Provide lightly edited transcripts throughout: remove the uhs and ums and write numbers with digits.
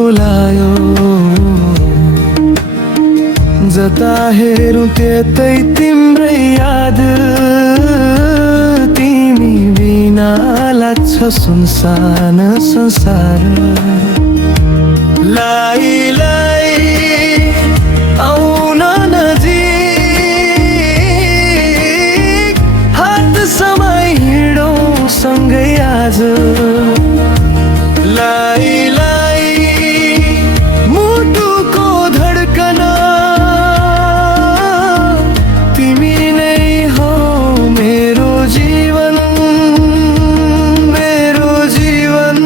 बोलायो, जता हेरौँ त्यतै तिम्रै याद, तिमी बिना लाग्छ सुनसान संसार। लाई लाई आउन नजिक, हात समाई हिँडौँ सँगै आज। लाई लाई मुटुको धड्कन, तिमी नै हो मेरो जीवन, मेरो जीवन।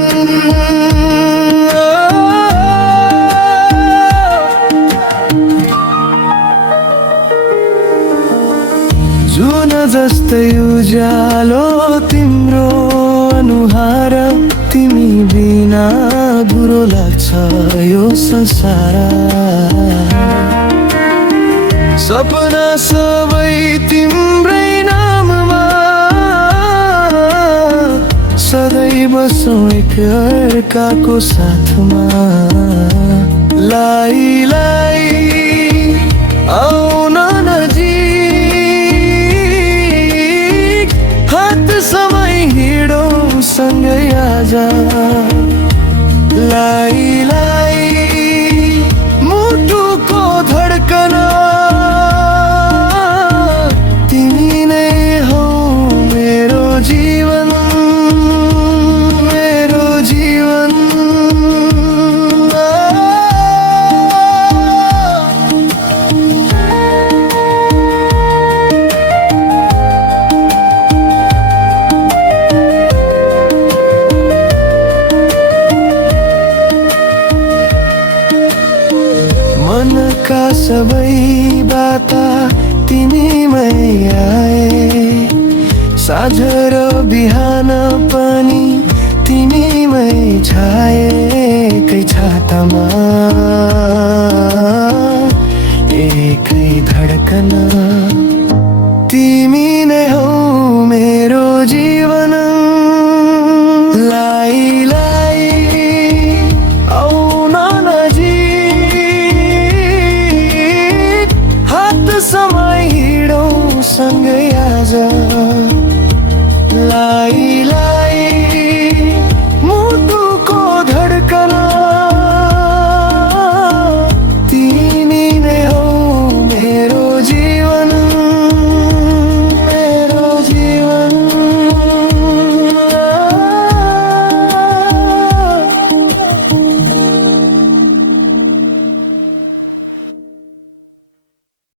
जुन जस्तै उज्यालो तिम्रो अनुहार, तिमी बिना अधुरो लाग्छ यो संसार। सपना सबै तिम्रै नाममा, सधैँ बसौँ एक अर्काको साथमा। लाई लाई आउन नजिक, हात समाई हिँडौँ सँगै आज। लाई लाई मुटुको धड्कन, तिमी नै हौ मेरो जीवन, मेरो जीवन। मनका सबै बाता तिमीमै आए, साँझ र बिहान पनि तिमीमै छाए। एकै छातामा एकै धड्कन, तिमी नै हौ मेरो जीवन। लाई लाई आउन नजिक, हात समाई हिँडौँ सँगै आज। लाई